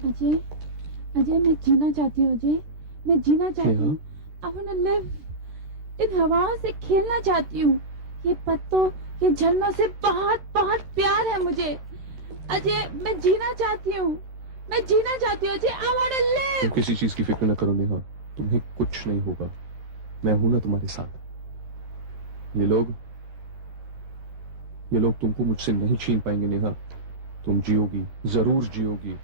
अजय, अजय मैं जीना चाहती हूँ अजय, मैं जीना चाहती हूँ। I wanna live। इन हवाओं से खेलना चाहती हूँ। ये पत्तों, ये झरनों से बहुत बहुत प्यार है मुझे। अजय मैं जीना चाहती हूँ, मैं जीना चाहती हूँ अजय। I wanna live। तुम किसी चीज की फिक्र न करो नेहा, तुम्हें कुछ नहीं होगा। मैं हूं ना तुम्हारे साथ। ये लोग तुमको मुझसे नहीं छीन पाएंगे नेहा। तुम जियोगी, जरूर जियोगी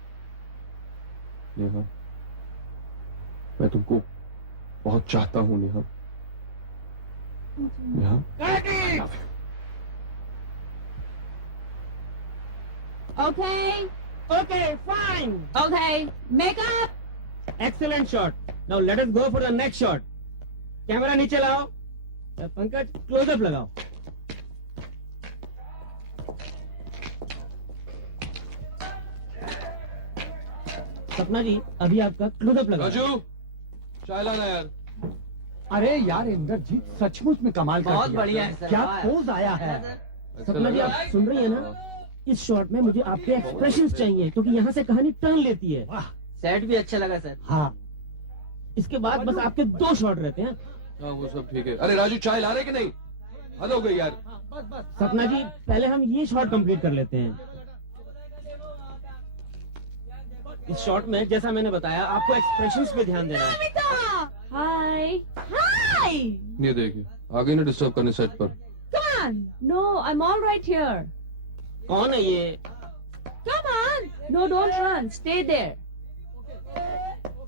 नेहा। मैं तुमको बहुत चाहता हूं Neha. Neha, I love you। Okay, Okay, fine. okay, makeup। Excellent shot. Now let us go for the next shot. Camera नीचे लाओ। पंकज क्लोजअप लगाओ। सपना जी अभी आपका क्लोजअप लगाओ। राजू, चाय लाना यार। अरे यार इंद्रजीत सचमुच में कमाल कर बहुत दिया। बढ़िया है सर। क्या पोज आया है। सपना जी आप सुन रही है ना, इस शॉट में मुझे आपके एक्सप्रेशंस चाहिए क्योंकि यहाँ से कहानी टर्न लेती है। सेट भी अच्छा लगा सर। हाँ इसके बाद बस आपके 2 शॉट रहते हैं। हाँ वो सब ठीक है। अरे राजू, चाय ला रहे कि नहीं? हद हो गई यार। सपना जी पहले हम ये शॉट कंप्लीट कर लेते हैं। इस शॉट में जैसा मैंने बताया आपको एक्सप्रेशंस पे ध्यान देना है। Hi, hi। ये देखिए, आ गई ना डिस्टर्ब करने सेट पर। Come on। No, I'm all right here। कौन है ये? Come on। No, don't run। Stay there।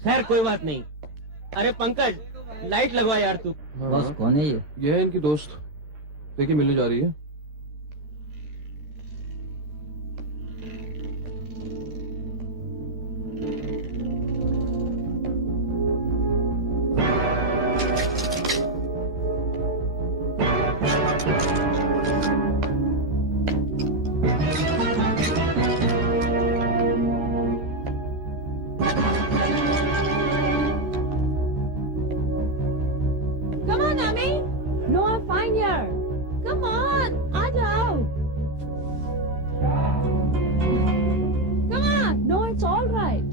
खैर कोई बात नहीं। अरे पंकज लाइट लगवा यार तू। बॉस कौन है ये? ये है इनकी दोस्त। देखिए मिलने जा रही है। Come on, Ami। No, I'm fine here। Come on, आ जाओ। Come on। No, it's all right।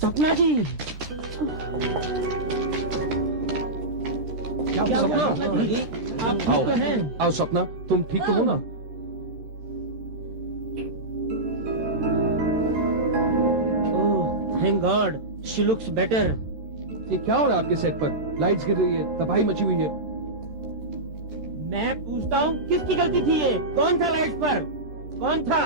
सपना जी क्या हुआ? आप ठीक आओ तो हैं? आओ सपना, तुम ठीक तो हो ना? Thank God she looks better. ये क्या हो रहा है आपके सेट पर? लाइट्स गिर रही है, तबाही मची हुई है। मैं पूछता हूँ किसकी गलती थी ये? कौन था लाइट पर? कौन था?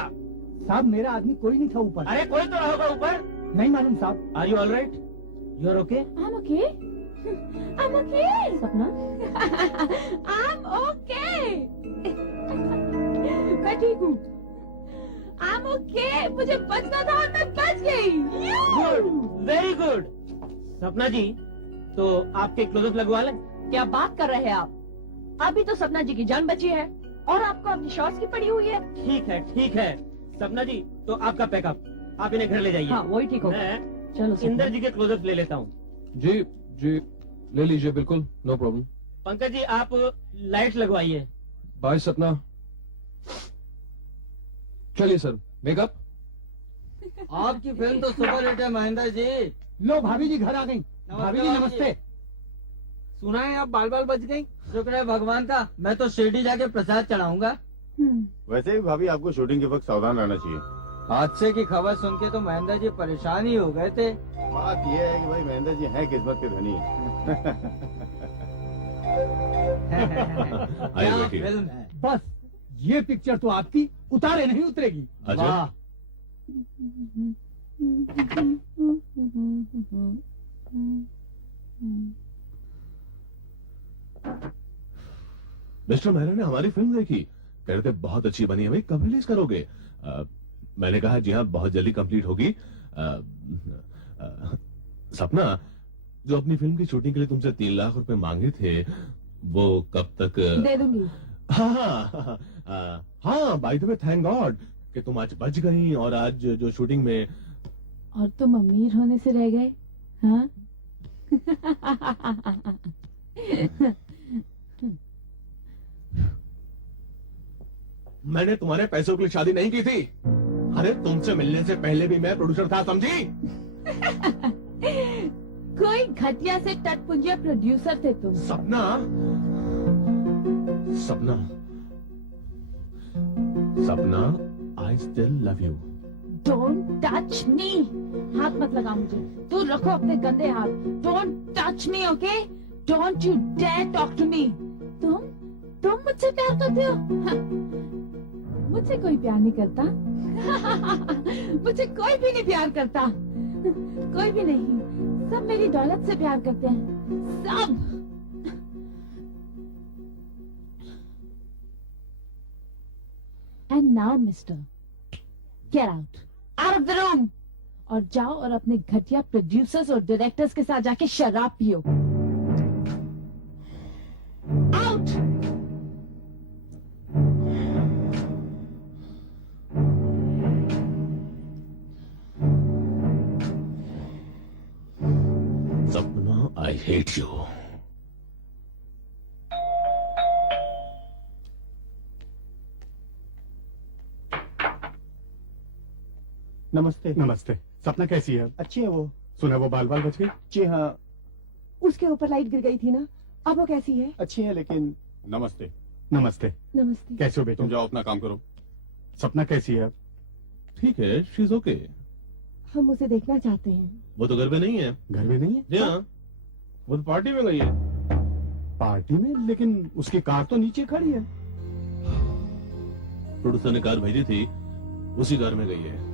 साहब मेरा आदमी कोई नहीं था ऊपर। अरे कोई तो होगा ऊपर। नहीं मालूम साहब। Are you all right? You are okay? I'm okay। I'm okay। सपना। I'm okay। मैं ठीक हूँ। I'm okay। मुझे बचना था और मैं बच गई। Good, very good. सपना जी तो आपके क्लोजअप लगवा लें? क्या बात कर रहे हैं आप? अभी तो सपना जी की जान बची है और आपको अपनी शॉर्ट्स की पड़ी हुई है। ठीक है ठीक है। सपना जी तो आपका पैकअप, आप इन्हें घर ले जाइए। हाँ वही ठीक होगा। मैं चलो सपना। इंदर जी के क्लोजअप ले लेता हूँ। जी जी, ले लीजिए, बिल्कुल नो प्रॉब्लम। पंकज जी आप लाइट लगवाइए। बाय सपना। चलिए सर, मेकअप। आपकी फिल्म तो सुपर हिट है महेंद्र जी। लो भाभी जी घर आ गई। भाभी जी नमस्ते। सुना है आप बाल बाल बच गई? शुक्र है भगवान का। मैं तो शिरडी जाके प्रसाद चढ़ाऊंगा। वैसे भी भाभी आपको शूटिंग के वक्त सावधान रहना चाहिए। हादसे की खबर सुन के तो महेंद्र जी परेशान ही हो गए थे। बात यह है कि भाई महेंद्र जी हैं किस्मत के धनी। क्या फिल्म है। बस ये पिक्चर तो आपकी उतारे नहीं उतरेगी। वाह। मिस्टर मेहरा ने हमारी फिल्म देखी, कह रहे थे बहुत अच्छी बनी है भाई, कब रिलीज करोगे? मैंने कहा जी हाँ बहुत जल्दी कंप्लीट होगी। सपना, जो अपनी फिल्म की शूटिंग के लिए तुमसे 3 लाख रुपए मांगे थे वो कब तक? दे दूंगी। हाँ, bye the way thank God कि तुम आज बच गई और आज जो शूटिंग में और तुम अमीर होने से रह गए, हाँ? मैंने तुम्हारे पैसों के लिए शादी नहीं की थी। अरे तुमसे मिलने से पहले भी मैं प्रोड्यूसर था, समझी? कोई घटिया से टटपुंजिया प्रोड्यूसर थे तुम। Sapna, Sapna, Sapna, I still love you. Don't touch me. हाथ मत लगा मुझे। दूर रखो अपने गंदे हाथ। Don't touch me, okay? Don't you dare talk to me. तुम मुझसे प्यार करते हो? हाँ। मुझसे कोई प्यार नहीं करता। मुझे कोई भी नहीं प्यार करता। कोई भी नहीं। सब मेरी दौलत से प्यार करते हैं, सब। And now mister, get out of the room और जाओ और अपने घटिया प्रोड्यूसर्स और डायरेक्टर्स के साथ जाके शराब पियो। आउट। सपना, आई हेट यू। नमस्ते। नमस्ते। सपना कैसी है? अच्छी है वो। सुना वो बाल बाल बच गई? जी हाँ, उसके ऊपर लाइट गिर गई थी ना, अब वो कैसी है? अच्छी है लेकिन। नमस्ते। नमस्ते। नमस्ते। कैसे हो बेटा? तुम जाओ अपना काम करो। सपना कैसी है? ठीक है, शी इज ओके। हम उसे देखना चाहते हैं। वो तो घर पे नहीं है। घर में नहीं है? जी हाँ, वो तो पार्टी में गई है। पार्टी में? लेकिन उसकी कार तो नीचे खड़ी है। प्रोड्यूसर ने कार भेजी थी, उसी कार में गई है।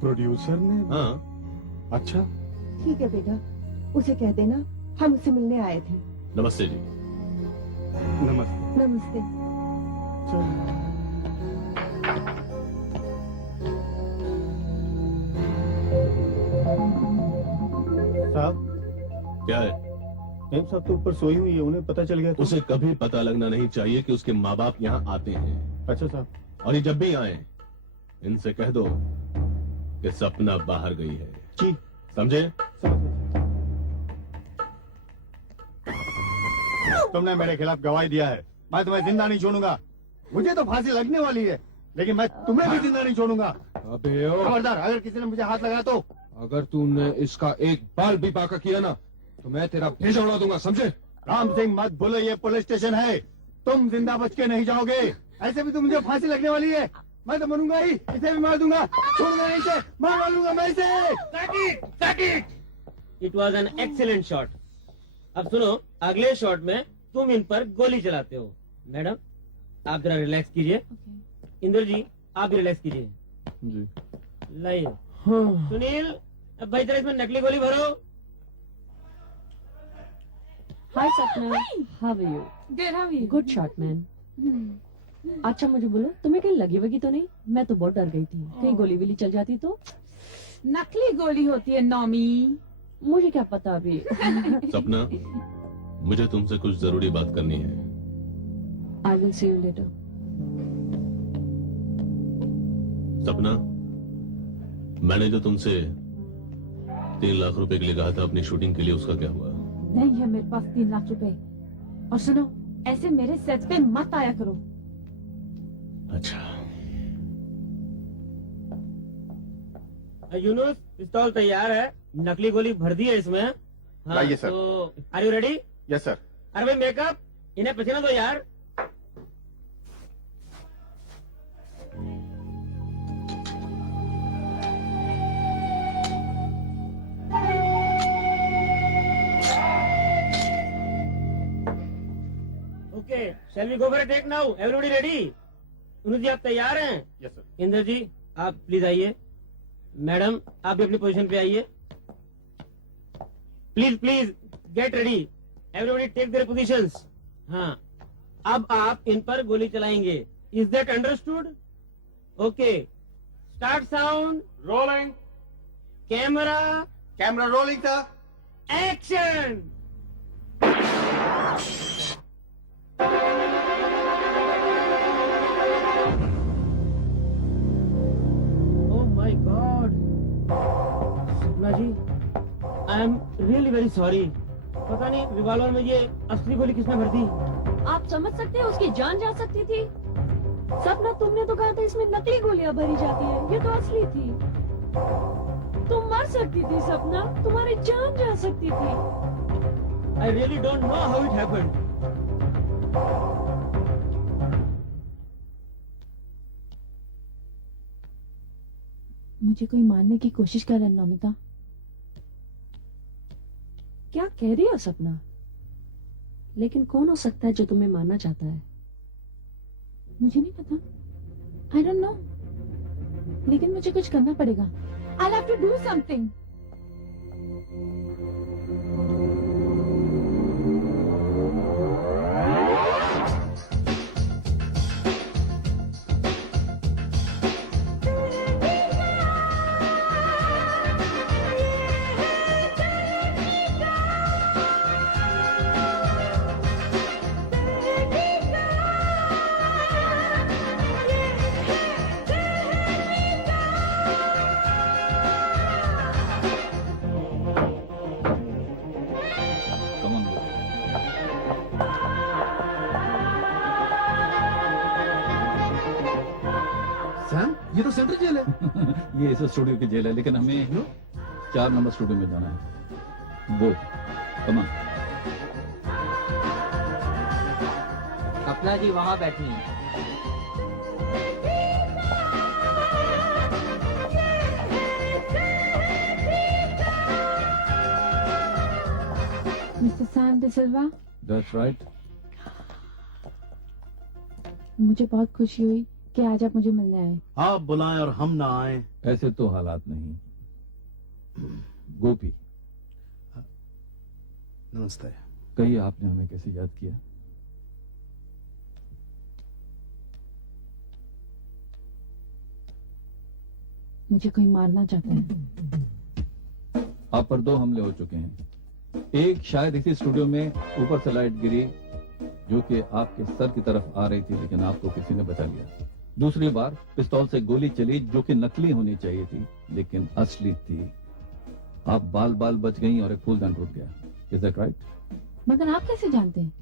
प्रोड्यूसर ने? हाँ। अच्छा। ठीक है बेटा, उसे कह देना हम उससे मिलने आए थे। नमस्ते जी। नमस्ते। नमस्ते। चलो। साहब, क्या है? मैम साहब तो ऊपर सोई हुई है, उन्हें पता चल गया तो। उसे कभी पता लगना नहीं चाहिए कि उसके माँ बाप यहाँ आते हैं। अच्छा साहब। और ये जब भी आए, इनसे कह दो कि सपना बाहर गई है। जी। समझे? तुमने मेरे खिलाफ गवाही दिया है, मैं तुम्हें जिंदा नहीं छोड़ूंगा। मुझे तो फांसी लगने वाली है, लेकिन मैं तुम्हें भी जिंदा नहीं छोड़ूंगा। अबे ओ, खबरदार, अगर किसी ने मुझे हाथ लगाया तो। अगर तूने इसका एक बाल भी बाका किया ना तो मैं तेरा भेजा उड़ा दूंगा, समझे? राम सिंह मत भूलो, ये पुलिस स्टेशन है। तुम जिंदा बच के नहीं जाओगे। ऐसे भी तो मुझे फांसी लगने वाली है। मैं तो मरूंगा ही, इसे भी मार दूंगा। छोड़ूंगा नहीं इसे, मार डालूंगा मैं इसे। Cut it. It was an excellent shot. अब सुनो, अगले शॉट में तुम इन पर गोली चलाते हो। मैडम, आप जरा रिलैक्स कीजिए। इंद्र जी, आप भी रिलैक्स कीजिए। जी। लाइए। सुनील, अब भाई जरा इसमें नकली गोली भरो। Hi Sapna, how are you? Good, how are you? Good shot man. अच्छा मुझे बोलो, तुम्हें कहीं लगी वगी तो नहीं? मैं तो बहुत डर गई थी, कहीं गोली वोली चल जाती तो। नकली गोली होती है नॉमी। मुझे क्या पता अभी। सपना, मुझे तुमसे कुछ जरूरी बात करनी है। I will see you later. सपना, मैंने जो तुमसे 3 लाख रुपए के लिए कहा था अपनी शूटिंग के लिए, उसका क्या हुआ? नहीं है मेरे पास 3 लाख रुपए। और सुनो, ऐसे मेरे सेट पे मत आया करो। अच्छा। यूनुस, पिस्तौल तैयार है, नकली गोली भर दी है इसमें। हाँ, लाइए सर। तो are you ready? Yes sir. अरे भाई मेकअप, इन्हें पसीना दो यार। Okay, shall we go for a take now? Everybody ready? Unnu ji, आप तैयार हैं? Yes sir. इंद्र जी, आप प्लीज आइए। मैडम, आप भी अपनी पोजीशन पे आइए। Please please get ready. Everybody take their positions. हाँ, अब आप इन पर गोली चलाएंगे। Is that understood? Okay, start sound. Rolling. Camera camera rolling sir. Action. Very sorry, पता नहीं रिवॉल्वर में ये असली गोली किसने भर दी। आप समझ सकते हैं उसकी जान जा सकती थी। सपना तुमने तो कहा था इसमें नकली गोलियां भरी जाती है, ये तो असली थी। तुम मर सकती थी सपना, तुम्हारी जान जा सकती थी। I really don't know how it happened. मुझे कोई मारने की कोशिश कर रहा है नमिता। क्या कह रही हो सपना? लेकिन कौन हो सकता है जो तुम्हें मारना चाहता है? मुझे नहीं पता, आई डोंट नो, लेकिन मुझे कुछ करना पड़ेगा। I have to do something. Come on, go. Sam, ये तो सेंट्रल जेल है। ये इस स्टूडियो की जेल है, लेकिन हमें 4 नंबर स्टूडियो में जाना है। वो कम ऑन। अपना जी वहाँ बैठी है। Mister Sam D Silva, that's right. मुझे बहुत खुशी हुई कि आज आप मुझे मिलने आए। आप बुलाएं और हम ना आए। ऐसे तो हालात नहीं। गोपी, नमस्ते। कहिए आपने हमें कैसे याद किया? मुझे कोई मारना चाहता है। आप पर 2 हमले हो चुके हैं। एक शायद इसी स्टूडियो में ऊपर से लाइट गिरी जो कि आपके सर की तरफ आ रही थी, लेकिन आपको किसी ने बचा लिया। दूसरी बार पिस्तौल से गोली चली जो कि नकली होनी चाहिए थी, लेकिन असली थी। आप बाल बाल बच गई और एक फूलदान टूट गया। Is that right? मगर आप कैसे जानते हैं?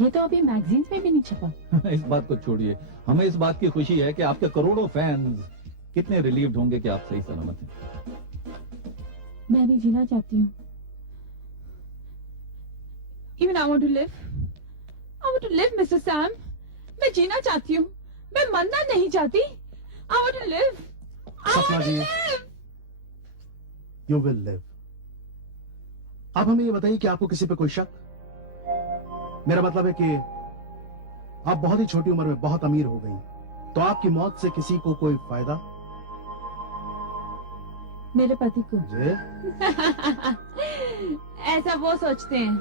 ये तो अभी मैगजीन्स में भी नहीं छपा। इस बात को छोड़िए, हमें इस बात की खुशी है कि आपके करोड़ों फैंस कितने रिलीव्ड होंगे कि आप सही सलामत हैं। मैं भी जीना चाहती हूँ। Even I want to live. I want to live, Mr. Sam. मैं जीना चाहती हूँ। मैं मरना नहीं चाहती। I want to live. I Sapna want to जी। live. You will live. आप हमें ये बताइए कि आपको किसी पे कोई शक? मेरा मतलब है कि आप बहुत ही छोटी उम्र में बहुत अमीर हो गई, तो आपकी मौत से किसी को कोई फायदा? मेरे पति को। जी? ऐसा वो सोचते हैं।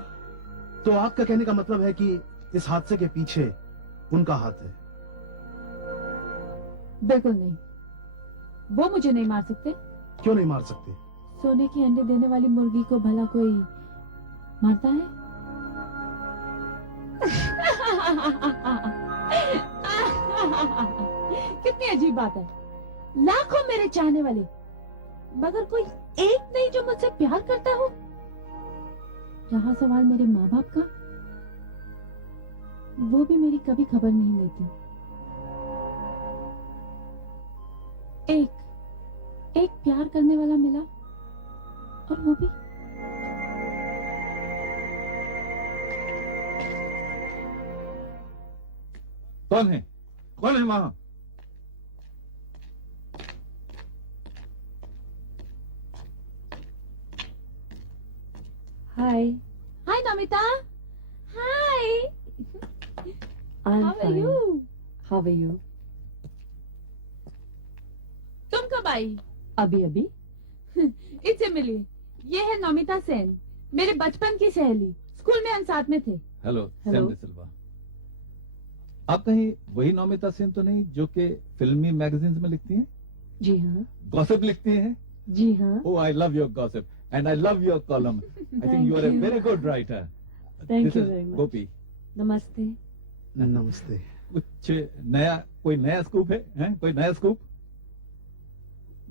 तो आपका कहने का मतलब है कि इस हादसे के पीछे उनका हाथ है? बिल्कुल नहीं। वो मुझे नहीं मार सकते। क्यों नहीं मार सकते? सोने के अंडे देने वाली मुर्गी को भला कोई मारता है? कितनी अजीब बात है। लाखों मेरे चाहने वाले, मगर कोई एक नहीं जो मुझसे प्यार करता हो। रहा सवाल मेरे माँ बाप का, वो भी मेरी कभी खबर नहीं लेते। एक प्यार करने वाला मिला, और वो भी कौन है? कौन है वहां? Hi. Hi Namita. Hi. I am how are fine. You? How are you? तुम कब आई? अभी अभी। इससे मिली। ये है नमिता सेन, मेरे बचपन की सहेली। स्कूल में हम साथ में थे। Hello, hello. सैम डी सिल्वा। आप कहीं वही नमिता सेन तो नहीं जो कि फिल्मी मैगजीन्स में लिखती हैं, जी हाँ। गॉसिप लिखती हैं? जी हाँ। Oh, I love your gossip and I love your column. I think Thank you are a you. very good writer. Thank This you is very much. गोपी। नमस्ते। नमस्ते। कुछ नया, कोई नया स्कूप है? हैं? कोई नया स्कूप?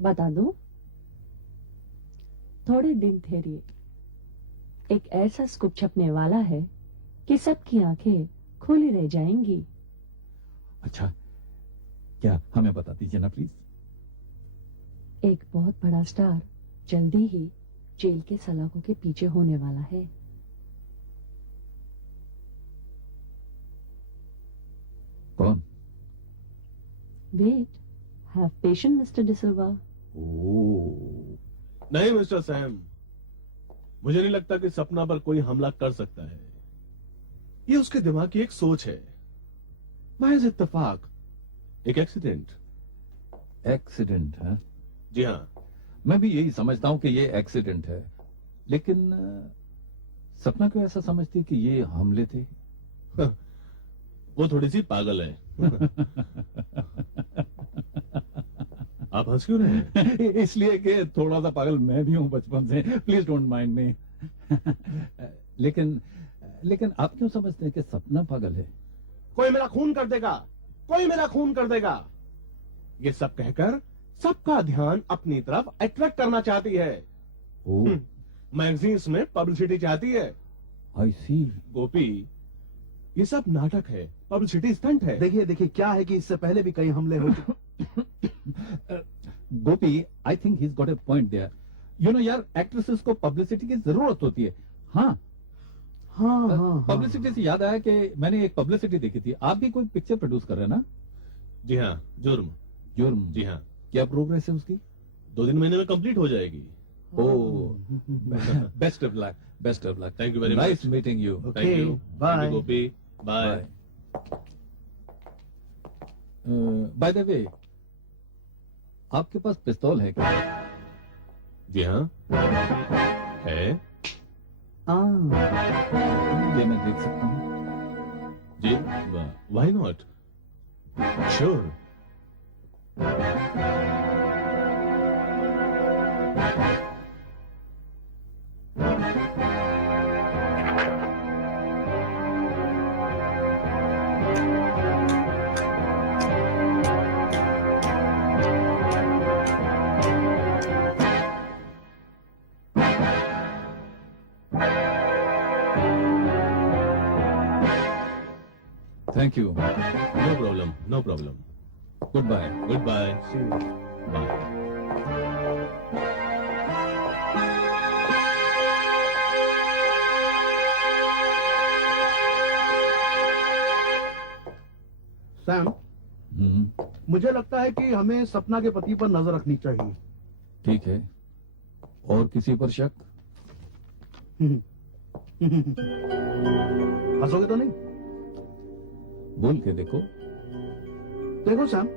बता दूं? थोड़े दिन ठहरिए, एक ऐसा स्कूप छपने वाला है कि सबकी आंखें खुली रह जाएंगी। अच्छा, क्या हमें बता दीजिए ना प्लीज। एक बहुत बड़ा स्टार जल्दी ही जेल के सलाखों के पीछे होने वाला है। कौन? Wait, have patience mister D'Silva. नहीं मिस्टर सैम, मुझे नहीं लगता कि सपना पर कोई हमला कर सकता है। ये उसके दिमाग की एक सोच है, महज इत्तेफाक, एक एक्सीडेंट। एक्सीडेंट है? जी हाँ। मैं भी यही समझता हूं कि ये एक्सीडेंट है, लेकिन सपना क्यों ऐसा समझती है कि ये हमले थे? वो थोड़ी सी पागल है। आप हंस क्यों रहे हैं? इसलिए कि थोड़ा सा पागल मैं भी हूं बचपन से। प्लीज डोंट माइंड मी। लेकिन आप क्यों समझते हैं कि सपना पागल है? कोई मेरा खून कर देगा, कोई मेरा खून कर देगा, ये सब कहकर सबका ध्यान अपनी तरफ अट्रैक्ट करना चाहती है। मैगजीन्स में पब्लिसिटी चाहती है। आई सी। गोपी, ये सब नाटक है, पब्लिसिटी स्टंट है। देखिए देखिए, क्या है कि इससे पहले भी कई हमले हो चुके। Gopi, I think he got a point there. You know यार, एक्ट्रेसेस को पब्लिसिटी की जरूरत होती है। हाँ हाँ, पब्लिसिटी से याद आया कि मैंने एक पब्लिसिटी देखी थी। आप भी कोई पिक्चर प्रोड्यूस कर रहे हैं ना? जी हाँ, जुर्म। जुर्म? जी हाँ। क्या प्रोग्रेस है उसकी? 2-3 महीने में कंप्लीट हो जाएगी। Oh, best of luck, best of luck. Thank you very much. Nice meeting you. Thank you. Bye. Gopi, bye. By the way, आपके पास पिस्तौल है क्या? जी हाँ, है। ये मैं देख सकता हूँ? जी, why not, sure. Thank you. No problem, no problem. Good bye. Good bye. Bye. Sam, मुझे लगता है कि हमें सपना के पति पर नजर रखनी चाहिए। ठीक है, और किसी पर शक? हंसोगे तो नहीं? बोल के देखो। देखो सैम,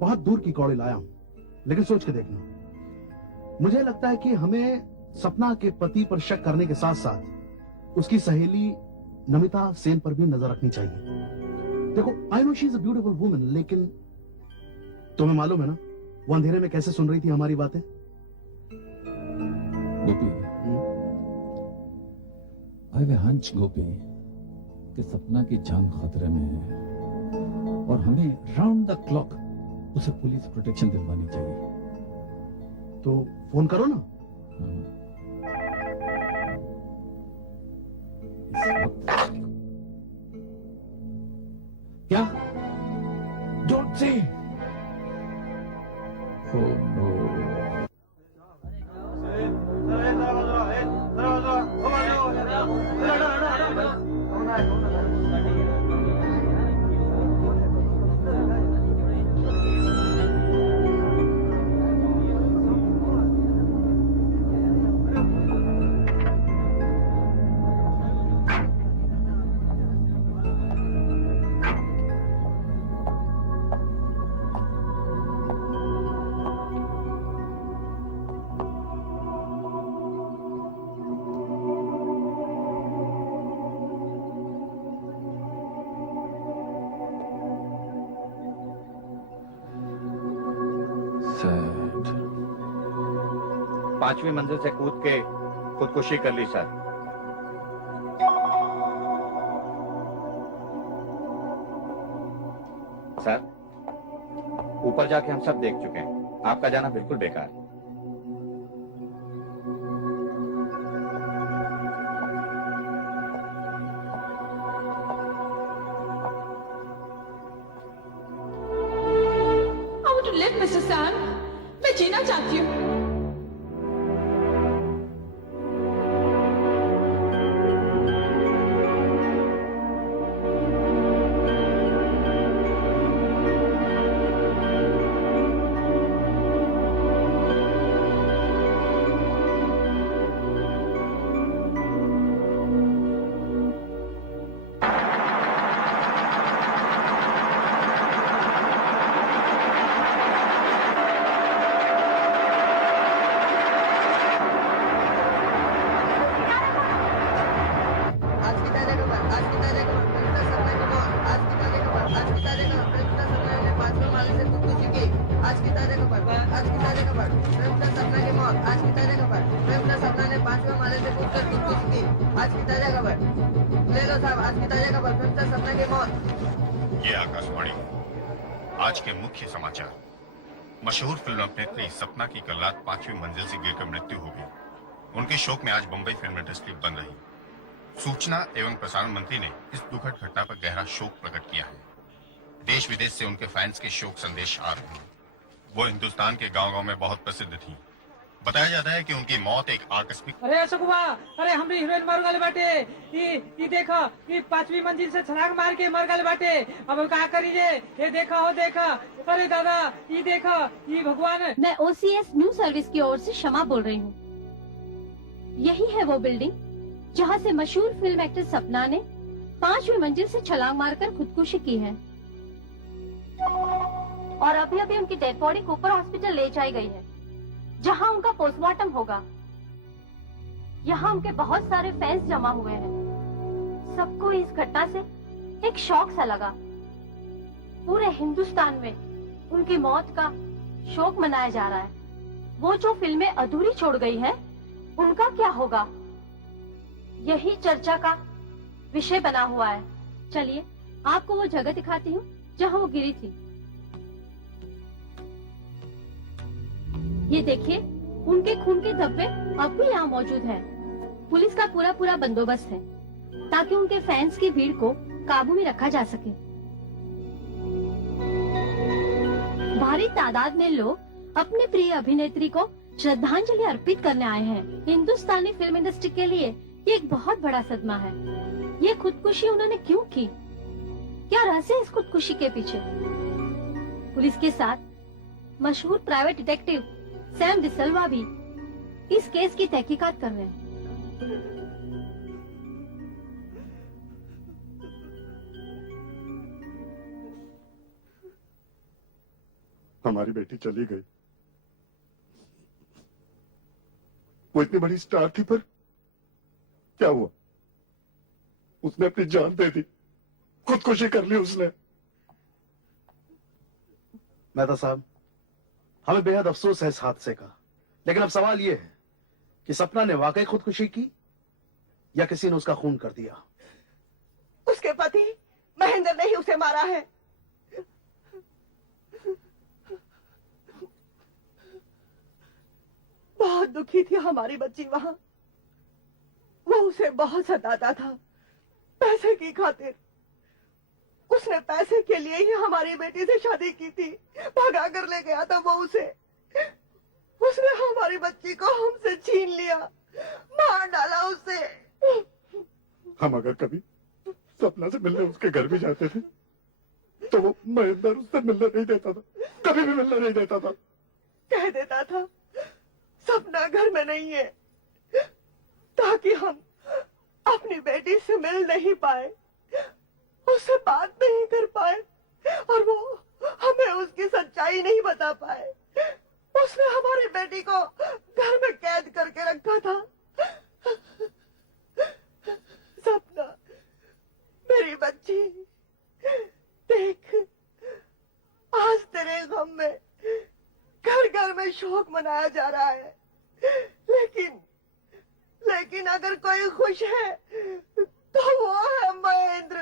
बहुत दूर की कौड़ी लाया हूं, लेकिन सोच के देखना। मुझे लगता है कि हमें सपना के पति पर शक करने के साथ साथ उसकी सहेली नमिता सेन पर भी नजर रखनी चाहिए। देखो, I know she is a beautiful woman, लेकिन तुम्हें मालूम है ना वो अंधेरे में कैसे सुन रही थी हमारी बातें। गोपी, आई हैव अ हंच गोपी कि सपना की जान खतरे में है और हमें राउंड द क्लॉक उसे पुलिस प्रोटेक्शन दिलवानी चाहिए। तो फोन करो ना। क्या? Don't say. Oh no. Sad. 5वीं मंजिल से कूद के खुदकुशी कर ली सर। सर, ऊपर जाके हम सब देख चुके हैं, आपका जाना बिल्कुल बेकार है। चाहती हूँ। ये आकाशवाणी आज के मुख्य समाचार। मशहूर फिल्म अभिनेत्री सपना की कल रात 5वीं मंजिल से गिरकर मृत्यु हो गई। उनके शोक में आज बम्बई फिल्म इंडस्ट्री बंद रही। सूचना एवं प्रसारण मंत्री ने इस दुखद घटना पर गहरा शोक प्रकट किया है। देश विदेश से उनके फैंस के शोक संदेश आ रहे हैं। वो हिंदुस्तान के गांव-गांव में बहुत प्रसिद्ध थी। बताया जाता है कि उनकी मौत एक आकस्मिक। अरे अशोक अरे हमरी हीरोइन मर गए बाटे। ये देखा ये 5वीं मंजिल से छलांग मार के मर गए बाटे। अब क्या करिए? ये देखा हो देखा। अरे दादा ये देखा ये भगवान। मैं OCS न्यूज सर्विस की ओर से क्षमा बोल रही हूँ। यही है वो बिल्डिंग जहाँ से मशहूर फिल्म एक्टर सपना ने 5वीं मंजिल से छलांग मारकर खुदकुशी की है और अभी अभी उनकी डेड बॉडी कूपर हॉस्पिटल ले जाई गई है, जहाँ उनका पोस्टमार्टम होगा। यहाँ उनके बहुत सारे फैंस जमा हुए हैं। सबको इस घटना से एक शौक सा लगा। पूरे हिंदुस्तान में उनकी मौत का शोक मनाया जा रहा है। वो जो फिल्में अधूरी छोड़ गई हैं, उनका क्या होगा? यही चर्चा का विषय बना हुआ है। चलिए आपको वो जगह दिखाती हूँ जहाँ वो गिरी थी। ये देखिए उनके खून के धब्बे अब भी यहाँ मौजूद हैं। पुलिस का पूरा बंदोबस्त है ताकि उनके फैंस की भीड़ को काबू में रखा जा सके। भारी तादाद में लोग अपने प्रिय अभिनेत्री को श्रद्धांजलि अर्पित करने आए हैं। हिंदुस्तानी फिल्म इंडस्ट्री के लिए ये एक बहुत बड़ा सदमा है। ये खुदकुशी उन्होंने क्यों की? क्या रहस्य है इस खुदकुशी के पीछे? पुलिस के साथ मशहूर प्राइवेट डिटेक्टिव सैम डिसल्वा भी इस केस की तहकीकात कर रहे हैं। हमारी बेटी चली गई। वो इतनी बड़ी स्टार थी, पर क्या हुआ? उसने अपनी जान दे दी, खुदकुशी कर ली उसने। मेहता साहब, हमें बेहद अफसोस है इस हादसे का, लेकिन अब सवाल यह है कि सपना ने वाकई खुदकुशी की या किसी ने उसका खून कर दिया। उसके पति महेंद्र ने ही उसे मारा है। बहुत दुखी थी हमारी बच्ची वहां। वो उसे बहुत सताता था पैसे की खातिर। उसने पैसे के लिए ही हमारी बेटी से शादी की थी। भगा कर ले गया था वो उसे। उसने हमारी बच्ची को हमसे छीन लिया, मार डाला उसे। हम अगर कभी सपना से मिलने उसके घर भी जाते थे तो वो महेंद्र उससे मिलने नहीं देता था, कभी भी मिलने नहीं देता था। कह देता था सपना घर में नहीं है, ताकि हम अपनी बेटी से मिल नहीं पाए, उससे बात नहीं कर पाए और वो हमें उसकी सच्चाई नहीं बता पाए। उसने हमारी बेटी को घर में कैद करके रखा था। सपना मेरी बच्ची, देख आज तेरे गम में घर घर में शोक मनाया जा रहा है, लेकिन अगर कोई खुश है तो वो है महेंद्र।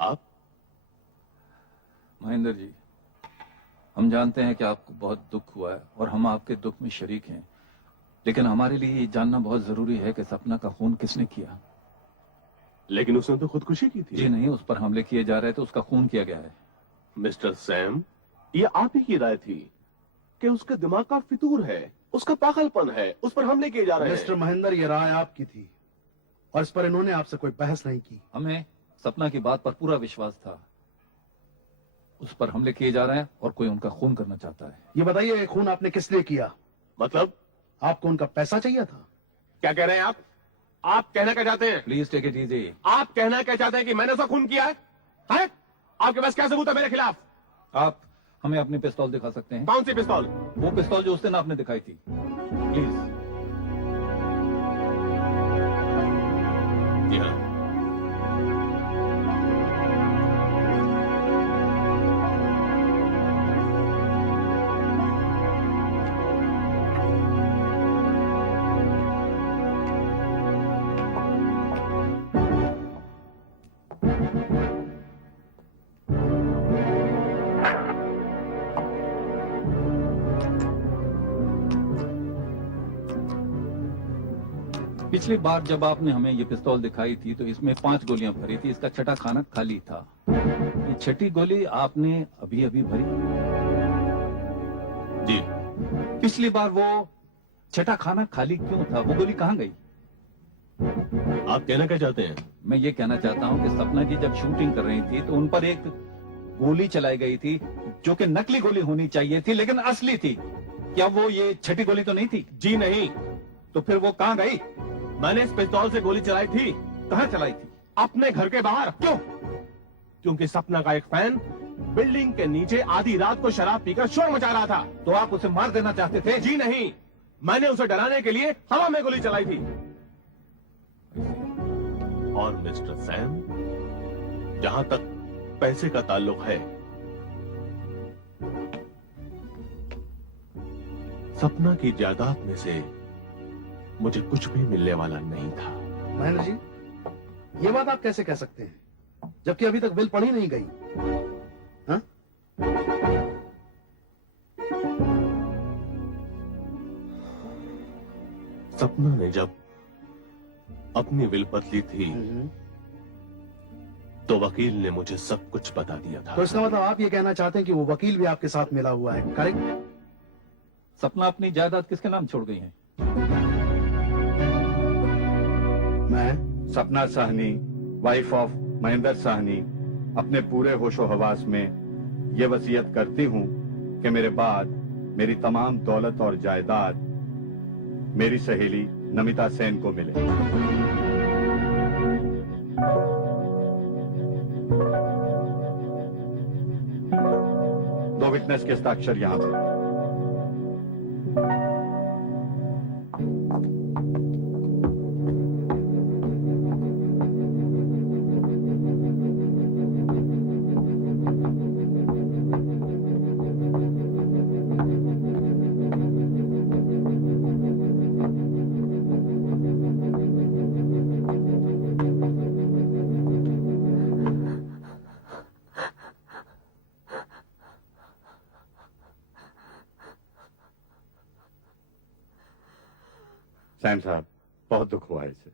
आप? महेंद्र जी, हम जानते हैं कि आपको बहुत दुख हुआ है और हम आपके दुख में शरीक हैं, लेकिन हमारे लिए ये जानना बहुत जरूरी है कि सपना का खून किसने किया। लेकिन उसने तो खुदकुशी की थी। जी नहीं, उस पर हमले किए जा रहे थे, उसका खून किया गया है। मिस्टर सैम, ये आप ही की राय थी कि उसके दिमाग का फितूर है, उसका पागलपन है, उस पर हमले किए जा रहे हैं। मिस्टर महेंद्र, ये राय आपकी थी और इस पर इन्होंने आपसे कोई बहस नहीं की। हमें सपना की बात पर पूरा विश्वास था। उस पर हमले किए जा रहे हैं और कोई उनका खून करना चाहता है। ये बताइए, ये खून आपने किस लिए किया? मतलब आपको उनका पैसा चाहिए था? क्या कह रहे हैं आप कहना क्या चाहते हैं? Please take it easy. आप कहना क्या चाहते हैं कि मैंने उसका खून किया है? हैं? आपके पास क्या सबूत है मेरे खिलाफ? आप हमें अपनी पिस्तौल दिखा सकते हैं? कौन सी पिस्तौल? वो पिस्तौल जो उस दिन आपने दिखाई थी, प्लीज। जी हाँ। पिछली बार जब आपने हमें ये पिस्तौल दिखाई थी तो इसमें 5 गोलियां भरी थी, इसका छठा खाना खाली था। ये छठी गोली आपने अभी अभी भरी? जी। पिछली बार वो छठा खाना खाली क्यों था? वो गोली कहाँ गई? आप कहना क्या चाहते हैं? मैं ये कहना चाहता हूँ कि सपना की जब शूटिंग कर रही थी तो उन पर एक गोली चलाई गई थी जो कि नकली गोली होनी चाहिए थी लेकिन असली थी। क्या वो ये छठी गोली तो नहीं थी? जी नहीं। तो फिर वो कहाँ गई? मैंने इस पिस्तौल से गोली चलाई थी। कहाँ चलाई थी? अपने घर के बाहर। क्यों? क्योंकि सपना का एक फैन बिल्डिंग के नीचे आधी रात को शराब पीकर शोर मचा रहा था। तो आप उसे मार देना चाहते थे? जी नहीं, मैंने उसे डराने के लिए हवा में गोली चलाई थी। और मिस्टर सैम, जहां तक पैसे का ताल्लुक है, सपना की जायदाद में से मुझे कुछ भी मिलने वाला नहीं था। महेंद्र जी, ये बात आप कैसे कह सकते हैं जबकि अभी तक बिल पढ़ी नहीं गई? हाँ? सपना ने जब अपनी विल बदली थी तो वकील ने मुझे सब कुछ बता दिया था। तो इसका मतलब आप ये कहना चाहते हैं कि वो वकील भी आपके साथ मिला हुआ है, करेक्ट? सपना अपनी जायदाद किसके नाम छोड़ गई है? मैं सपना साहनी, वाइफ ऑफ महेंद्र साहनी, अपने पूरे होशो हवास में ये वसीयत करती हूँ कि मेरे बाद मेरी तमाम दौलत और जायदाद मेरी सहेली नमिता सेन को मिले। दो विटनेस के हस्ताक्षर यहाँ पे। सैम साहब, बहुत दुख हुआ है इसे।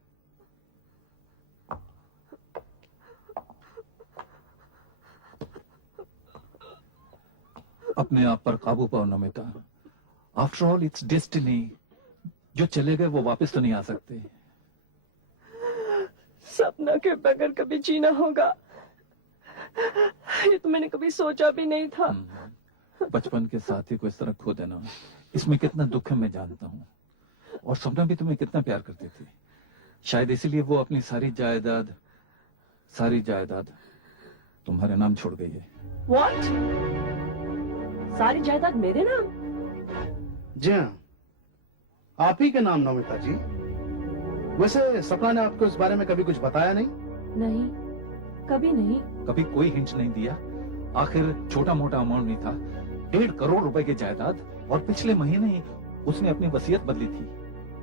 अपने आप पर काबू पाओ Namita. After all it's destiny. जो चले गए वो वापस तो नहीं आ सकते। सपना के बगैर कभी जीना होगा, ये तो मैंने कभी सोचा भी नहीं था। बचपन के साथी को इस तरह खो देना, इसमें कितना दुख है मैं जानता हूँ। और सपना भी तुम्हें कितना प्यार करती थी। शायद इसीलिए वो अपनी सारी जायदाद तुम्हारे नाम छोड़ गई है। What? सारी जायदाद मेरे नाम? जी हाँ, आप ही के नाम नमिता जी। वैसे सपना ने आपको इस बारे में कभी कुछ बताया नहीं? नहीं, कभी नहीं। कभी कोई हिंट नहीं दिया? आखिर छोटा मोटा अमाउंट नहीं था, 1.5 करोड़ रुपए की जायदाद, और पिछले महीने ही उसने अपनी वसीयत बदली थी।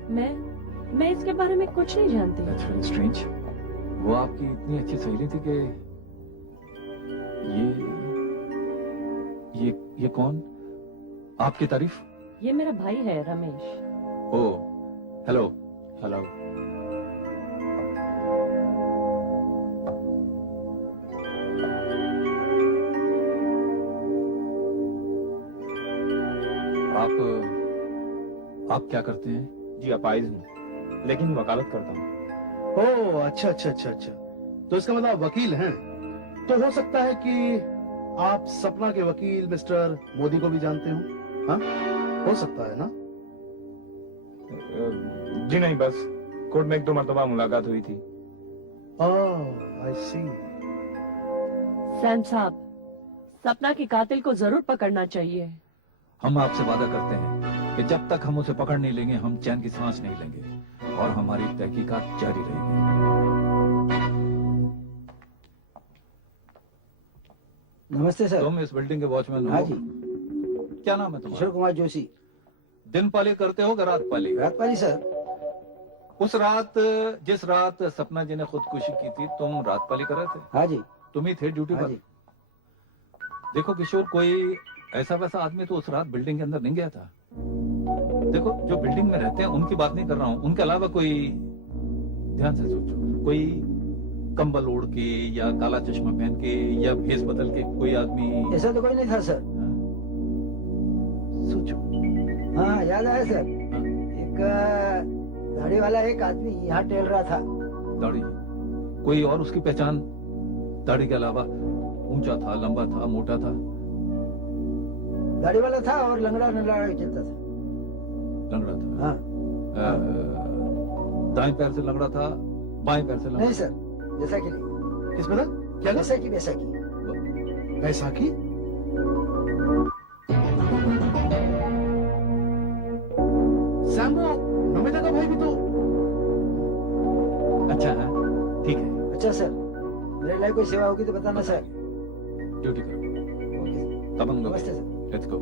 मैं इसके बारे में कुछ नहीं जानती। That's very strange. वो आपकी इतनी अच्छी सहेली थी कि ये कौन? आपकी तारीफ? ये मेरा भाई है रमेश। ओ, हेलो। हेलो। आप क्या करते हैं? जी अपाइज हूँ, लेकिन वकालत करता हूँ। ओह अच्छा अच्छा अच्छा अच्छा, तो इसका मतलब आप वकील हैं। तो हो सकता है कि आप सपना के वकील मिस्टर मोदी को भी जानते हो। हाँ, हो सकता है ना? जी नहीं, बस कोर्ट में 1-2 मरतबा मुलाकात हुई थी। आई सी। सैम साहब, सपना के कातिल को जरूर पकड़ना चाहिए। हम आपसे वादा करते हैं कि जब तक हम उसे पकड़ नहीं लेंगे हम चैन की सांस नहीं लेंगे और हमारी तहकीकात जारी रहेगी। नमस्ते सर। तुम इस बिल्डिंग के वॉचमैन हो? हाँ जी। क्या नाम है तुम्हारा? किशोर कुमार जोशी। दिन पाली करते हो कि रात पाली? रात पाली सर। उस रात, जिस रात सपना जी ने खुदकुशी की थी, तुम रात पाली कर रहे थे? हाँ जी। तुम ही थे ड्यूटी हाँ पर? जी। देखो किशोर, कोई ऐसा वैसा आदमी तो उस रात बिल्डिंग के अंदर नहीं गया था। देखो, जो बिल्डिंग में रहते हैं उनकी बात नहीं कर रहा हूँ, उनके अलावा कोई, ध्यान से सोचो, कोई कंबल ओढ़ के या काला चश्मा पहन के या भेस बदल के कोई आदमी? ऐसा तो कोई नहीं था सर। सोचो। हाँ याद आया सर। एक दाढ़ी वाला एक आदमी यहाँ टहल रहा था। दाढ़ी? कोई और उसकी पहचान दाढ़ी के अलावा? ऊंचा था, लंबा था, मोटा था? दाढ़ी वाला था और लंगड़ा नंगड़ा चलता था। लंगड़ा था? हाँ। दाएं पैर से लंगड़ा था, बाएं पैर से लंगड़ा? नहीं सर, जैसा कि नहीं। किस मतलब? क्या? बैसाखी। बैसाखी? सैम वो नमिता का भाई भी तो। अच्छा है, ठीक है। अच्छा सर, मेरे लिए कोई सेवा होगी तो बताना सर। ड्यूटी करो। तब हम लोग नमस्ते sir. Let's go.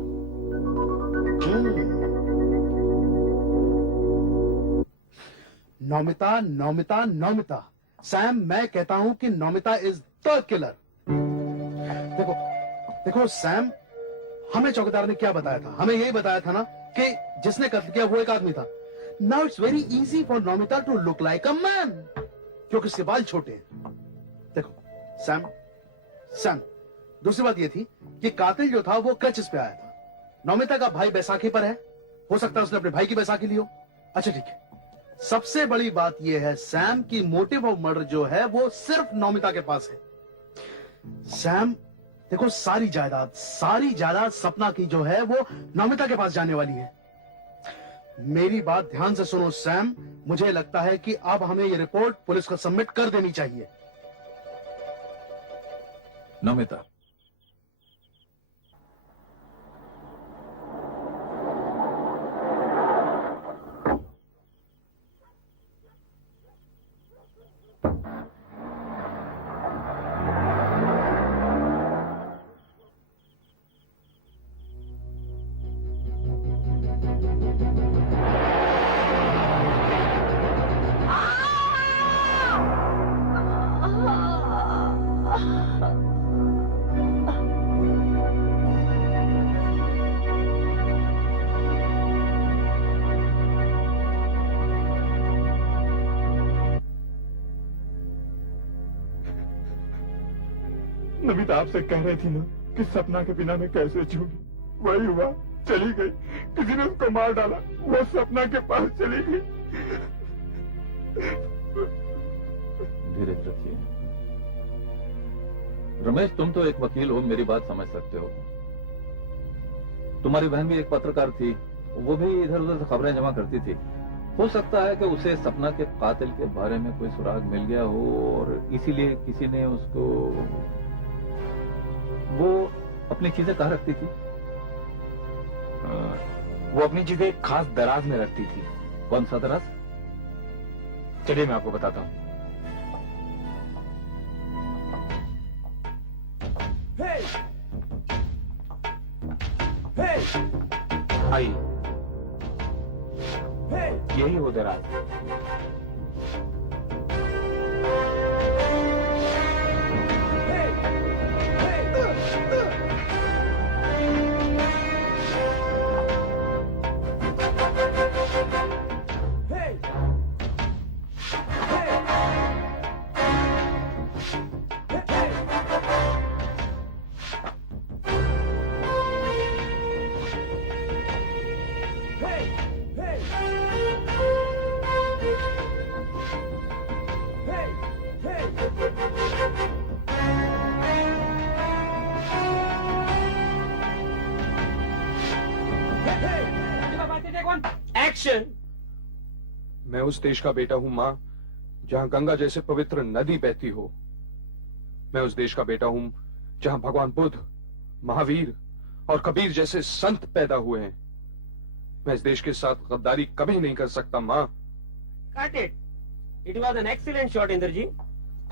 Naumita Naumita Naumita. Sam, मैं कहता हूं कि नौमिता इज द किलर। देखो देखो सैम, हमें चौकीदार ने क्या बताया था? हमें यही बताया था ना कि जिसने कत्ल किया वो एक आदमी था। Now it's very easy for Naumita to look like a man, क्योंकि उसके बाल छोटे हैं। देखो सैम, दूसरी बात ये थी कि कातिल जो था वो क्रचेस पे आया था। नौमिता का भाई बैसाखी पर है, हो सकता है उसने अपने भाई की बैसाखी ली हो। अच्छा ठीक है, सबसे बड़ी बात यह है सैम की मोटिव ऑफ मर्डर जो है वो सिर्फ नौमिता के पास है। सैम देखो, सारी जायदाद सपना की जो है वो नौमिता के पास जाने वाली है। मेरी बात ध्यान से सुनो सैम, मुझे लगता है कि अब हमें ये रिपोर्ट पुलिस को सबमिट कर देनी चाहिए। नमिता, नमिता आपसे कह रही थी ना कि सपना के बिना मैं कैसे जीऊंगी। वही हुआ, चली गई। किसी ने उसको मार डाला, वो सपना के पास चली गई। धीरे रखिए। रमेश, तुम तो एक वकील हो, मेरी बात समझ सकते हो। तुम्हारी बहन भी एक पत्रकार थी, वो भी इधर उधर से खबरें जमा करती थी। हो सकता है कि उसे सपना के कातिल के बारे में कोई सुराग मिल गया हो और इसीलिए किसी ने उसको। वो अपनी चीजें कहाँ रखती थी? वो अपनी चीजें एक खास दराज में रखती थी। कौन सा दराज? चलिए मैं आपको बताता हूँ। आइए, यही वो दराज। एक्शन। मैं उस देश का बेटा हूं मां, जहां गंगा जैसे पवित्र नदी बहती हो। मैं उस देश का बेटा हूं जहां भगवान बुद्ध, महावीर और कबीर जैसे संत पैदा हुए हैं। मैं इस देश के साथ गद्दारी कभी नहीं कर सकता मां। Cut it. It was an excellent shot Inder ji.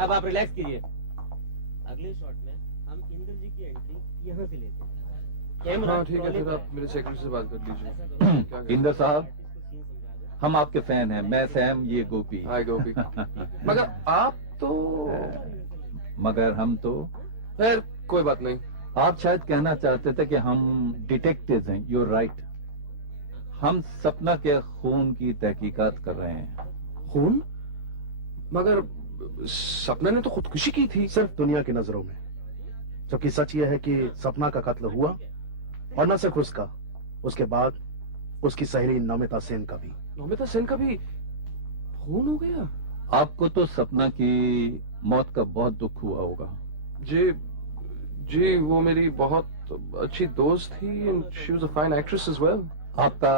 अब आप रिलैक्स कीजिए। अगले शॉट में हम इंदर जी की एंट्री यहाँ से लेते हैं। कैमरा हाँ ठीक है, फिर आप मेरे सेक्रेटरी से बात कर लीजिए। क्या इंदर साहब, हम आपके फैन हैं। मैं सैम, ये गोपी। हाय गोपी। मगर आप तो मगर हम तो खैर कोई बात नहीं। आप शायद कहना चाहते थे कि हम डिटेक्टिव हैं। You're right. हम सपना के खून की तहकीकात कर रहे हैं। खून? मगर सपना ने तो खुदकुशी की थी। सिर्फ दुनिया की नजरों में, जबकि सच यह है कि सपना का कत्ल हुआ, और न सिर्फ उसका, उसके बाद उसकी सहेली नमिता सेन का भी। नमिता सेन का भी खून हो गया? आपको तो सपना की मौत का बहुत दुख हुआ होगा। जी जी, वो मेरी बहुत अच्छी दोस्त थी and she was a fine actress as well. आपका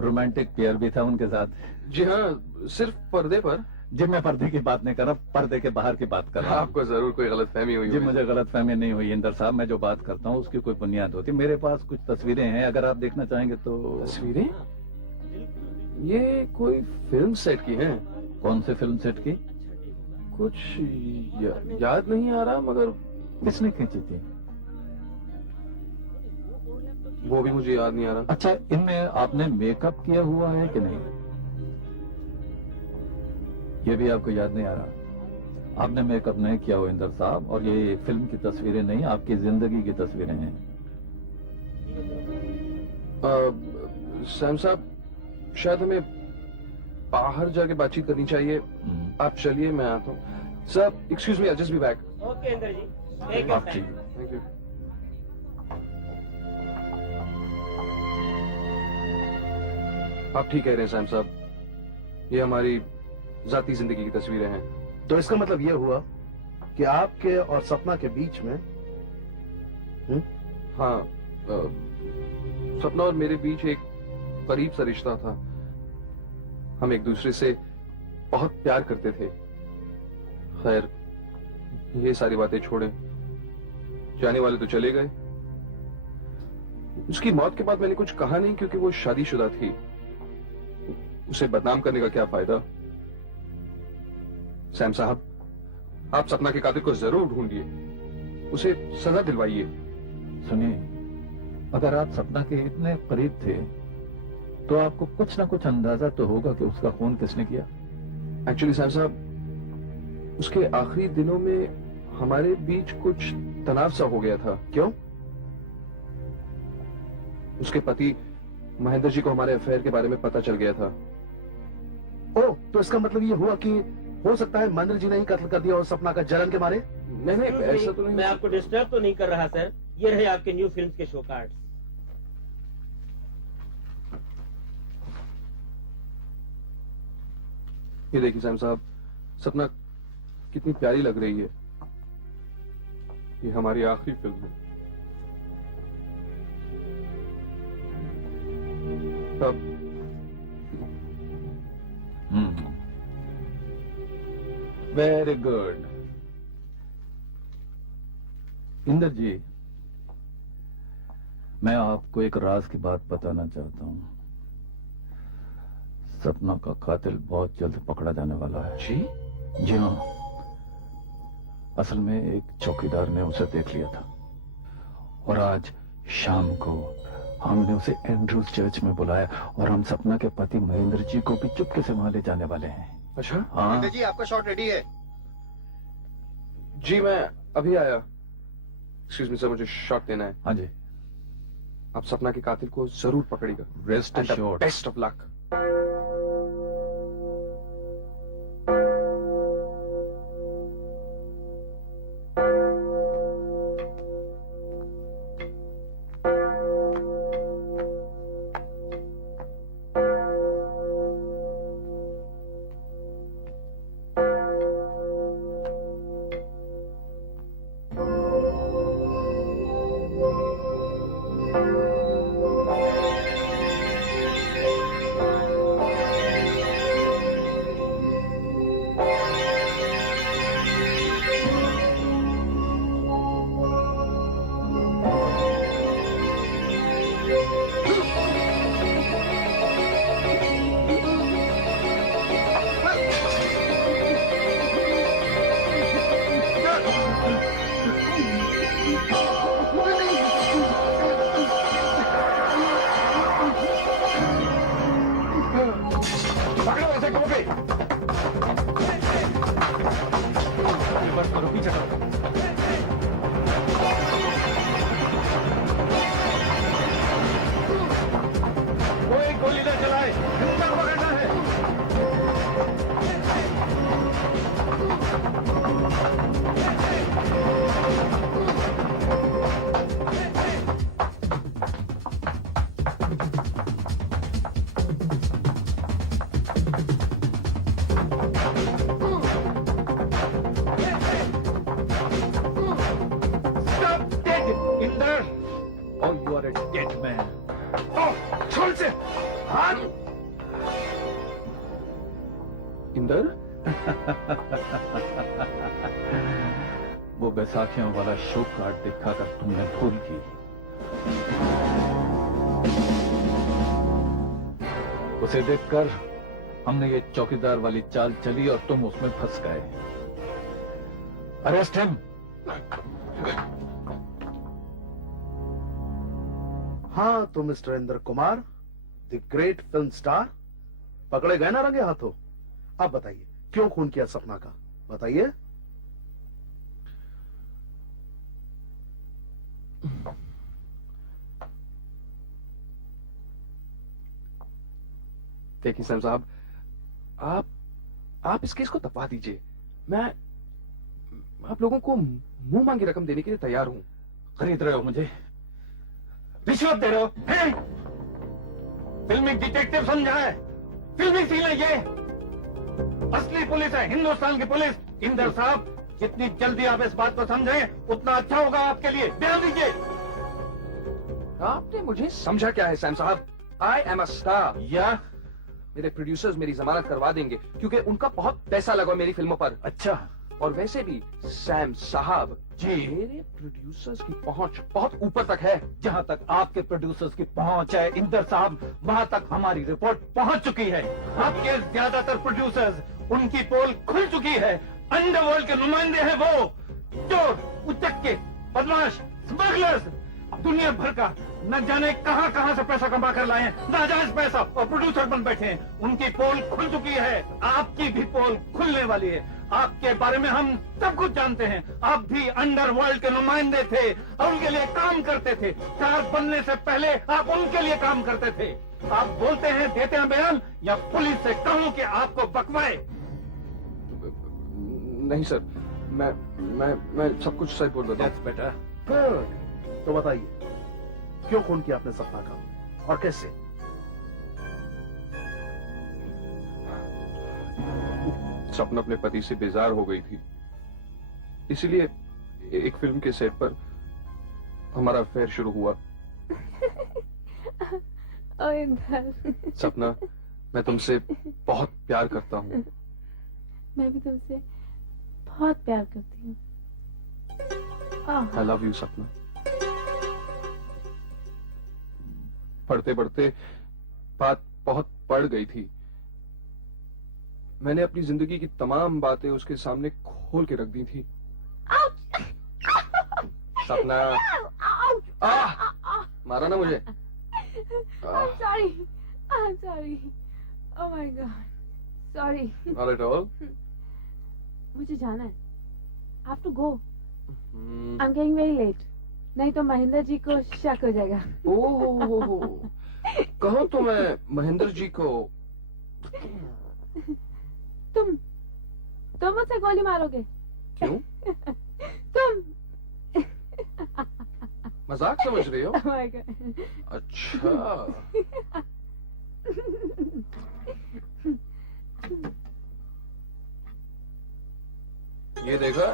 रोमांटिक पेयर भी था उनके साथ? जी हाँ, सिर्फ पर्दे पर। जी मैं पर्दे की बात नहीं कर रहा, पर्दे के बाहर की बात कर रहा हूँ। आपको जरूर कोई गलतफहमी हुई जी होगी। मुझे गलतफहमी नहीं हुई इंदर साहब। मैं जो बात करता हूँ उसकी कोई बुनियाद होती है। मेरे पास कुछ तस्वीरें हैं, अगर आप देखना चाहेंगे तो। तस्वीरें? ये कोई फिल्म सेट की हैं? कौन से फिल्म सेट की? कुछ याद नहीं आ रहा, मगर किसने खींची थी? वो भी मुझे याद नहीं आ रहा। अच्छा, इनमें आपने मेकअप किया हुआ है कि नहीं? ये भी आपको याद नहीं आ रहा? आपने मेकअप नहीं किया हो इंदर साहब, और ये फिल्म की तस्वीरें नहीं, आपकी जिंदगी की तस्वीरें हैं। सैम साहब, शायद हमें बाहर जाके बातचीत करनी चाहिए। आप चलिए, मैं आता हूँ। Sir excuse me, I just be back. Okay Inder ji, take आप योर ठीक। Thank you. आप ठीक कह रहे हैं सैम साहब, ये हमारी जाती जिंदगी की तस्वीरें हैं। तो इसका मतलब यह हुआ कि आपके और सपना के बीच में हाँ, सपना और मेरे बीच एक करीब सा रिश्ता था। हम एक दूसरे से बहुत प्यार करते थे। खैर, ये सारी बातें छोड़ें, जाने वाले तो चले गए। उसकी मौत के बाद मैंने कुछ कहा नहीं, क्योंकि वो शादीशुदा थी। उसे बदनाम करने का क्या फायदा। सैम साहब, आप सपना के कातिल को जरूर ढूंढिए, उसे सजा दिलवाइए। सुनिए, अगर आप सपना के इतने करीब थे तो आपको कुछ ना कुछ अंदाजा तो होगा कि उसका खून किसने किया। एक्चुअली सैम साहब, उसके आखिरी दिनों में हमारे बीच कुछ तनाव सा हो गया था। क्यों? उसके पति महेंद्र जी को हमारे अफेयर के बारे में पता चल गया था। ओह, तो इसका मतलब ये हुआ कि हो सकता है महेंद्र जी ने ही कत्ल कर दिया और सपना का जलन के मारे। नहीं नहीं, ऐसा तो नहीं। मैं आपको डिस्टर्ब तो नहीं कर रहा सर। ये रहे आपके न्यू फिल्म के शो कार्ड। ये देखिए सैम साहब, सपना कितनी प्यारी लग रही है। ये हमारी आखिरी फिल्म है। तब वेरी गुड। इंदर जी, मैं आपको एक राज की बात बताना चाहता हूं। सपना का कातिल बहुत जल्द पकड़ा जाने वाला है। जी हाँ। असल में एक चौकीदार ने उसे देख लिया था, और आज शाम को हमने उसे एंड्रूज चर्च में बुलाया, और हम सपना के पति महेंद्र जी को भी चुपके से वहां ले जाने वाले हैं। अच्छा? हाँ जी, आपका शॉट रेडी है। जी मैं अभी आया। एक्सक्यूज मी सर, मुझे शॉट देना है। हाँ जी। आप सपना के कातिल को जरूर पकड़ेगा। Rest assured. Best of luck. पकड़ो ऐसे कहो भी। बस करो, पीछे करो। कोई गोली न चलाए, हिम्मत पकड़ना है। Oh, you are a dead man. छोड़ से हाथ। इंदर वो बैसाखियों वाला शो कार्ड दिखाकर तुमने भूल की। उसे देखकर हमने ये चौकीदार वाली चाल चली और तुम उसमें फंस गए। Arrest him. हाँ तो mister Indra Kumar, the great film star, पकड़े गए ना रंगे हाथों। अब बताइए क्यों खून किया सपना का, बताइए। देखिए सैम साहब, आप इस केस को दबा दीजिए। मैं आप लोगों को मुंह मांगी रकम देने के लिए तैयार हूं। खरीद रहे हो मुझे? रिश्वत दे रहे हो? हैं? फिल्मी डिटेक्टिव समझा है? फिल्मी सीन है ये। असली पुलिस है, हिंदुस्तान की पुलिस। इंदर साहब, जितनी जल्दी आप इस बात को समझें उतना अच्छा होगा आपके लिए। बयान दीजिए। आपने मुझे समझा क्या है सैम साहब? I am a star. या मेरे प्रोड्यूसर्स मेरी जमानत करवा देंगे क्योंकि उनका बहुत पैसा लगा मेरी फिल्मों पर। अच्छा, और वैसे भी सैम साहब जी, मेरे प्रोड्यूसर्स की पहुंच बहुत ऊपर तक है। जहां तक आपके प्रोड्यूसर्स की पहुंच है इंदर साहब, वहां तक हमारी रिपोर्ट पहुंच चुकी है। आपके ज्यादातर प्रोड्यूसर्स, उनकी पोल खुल चुकी है। अंडरवर्ल्ड के नुमाइंदे हैं वो। चोर, उचक्के, बदमाश, स्मगलर्स, दुनिया भर का न जाने कहां कहां से पैसा कमा कर लाए हैं, नाजायज पैसा, और प्रोड्यूसर बन बैठे हैं। उनकी पोल खुल चुकी है, आपकी भी पोल खुलने वाली है। आपके बारे में हम सब कुछ जानते हैं। आप भी अंडरवर्ल्ड के नुमाइंदे थे और उनके लिए काम करते थे। स्टार बनने से पहले आप उनके लिए काम करते थे। आप बोलते हैं, देते हैं बयान, या पुलिस से कहूं कि आपको बकवाए? नहीं सर, मैं सब कुछ सही बोल रहा हूँ। बेटा, गुड। तो बताइए क्यों खून किया आपने सपना का और कैसे? सपना अपने पति से बेजार हो गई थी, इसीलिए एक फिल्म के सेट पर हमारा अफेयर शुरू हुआ। सपना, मैं तुमसे बहुत प्यार करता हूँ। मैं भी तुमसे बहुत प्यार करती हूँ। आई लव यू सपना। पढ़ते पढ़ते बात बहुत बढ़ गई थी। मैंने अपनी जिंदगी की तमाम बातें उसके सामने खोल के रख दी थी। सपना, मारा ना मुझे। I'm sorry. Oh my God. Sorry. Not at all. मुझे जाना है। I have to go. I'm getting very late. नहीं तो महेंद्र जी को शक हो जाएगा। ओह, कहो तो मैं महेंद्र जी को। तुम मुझसे गोली मारोगे? क्यों? तुम मजाक समझ रही हो? Oh my God. अच्छा। ये देखा?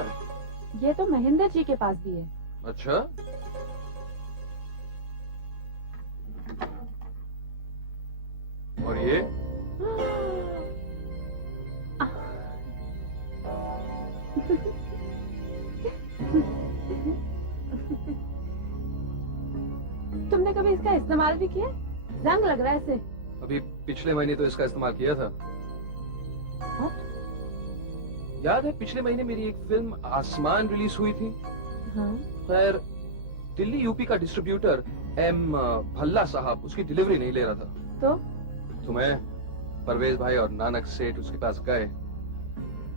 ये तो महेंद्र जी के पास भी है। अच्छा, और ये? तुमने कभी इसका इस्तेमाल भी किया? रंग लग रहा है इसे। अभी पिछले महीने तो इसका इस्तेमाल किया था। What? याद है पिछले महीने मेरी एक फिल्म आसमान रिलीज हुई थी। हाँ। खैर दिल्ली यूपी का डिस्ट्रीब्यूटर एम भल्ला साहब उसकी डिलीवरी नहीं ले रहा था। तो मैं परवेज भाई और नानक सेठ उसके पास गए।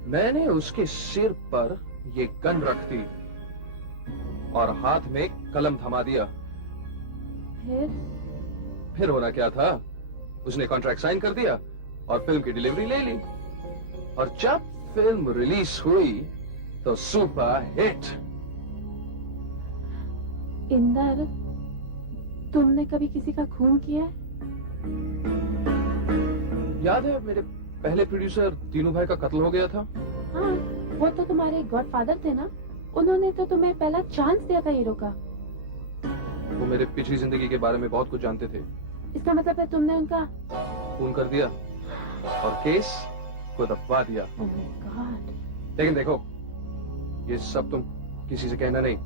मैंने उसके सिर पर ये गन रख दी और हाथ में कलम थमा दिया। फिर होना क्या था, उसने कॉन्ट्रैक्ट साइन कर दिया और फिल्म की डिलीवरी ले ली। और जब फिल्म रिलीज हुई तो सुपर हिट। इंदर, तुमने कभी किसी का खून किया है? याद है मेरे पहले प्रोड्यूसर दीनू भाई का कत्ल हो गया था। हाँ, वो तो तुम्हारे गॉडफादर थे ना। उन्होंने तो तुम्हें पहला चांस दिया था हीरो का। वो मेरे पिछली जिंदगी के बारे में बहुत कुछ जानते थे। इसका मतलब है तुमने उनका खून कर दिया और केस को दबवा दिया। Oh my God. लेकिन देखो, ये सब तुम किसी से कहना नहीं।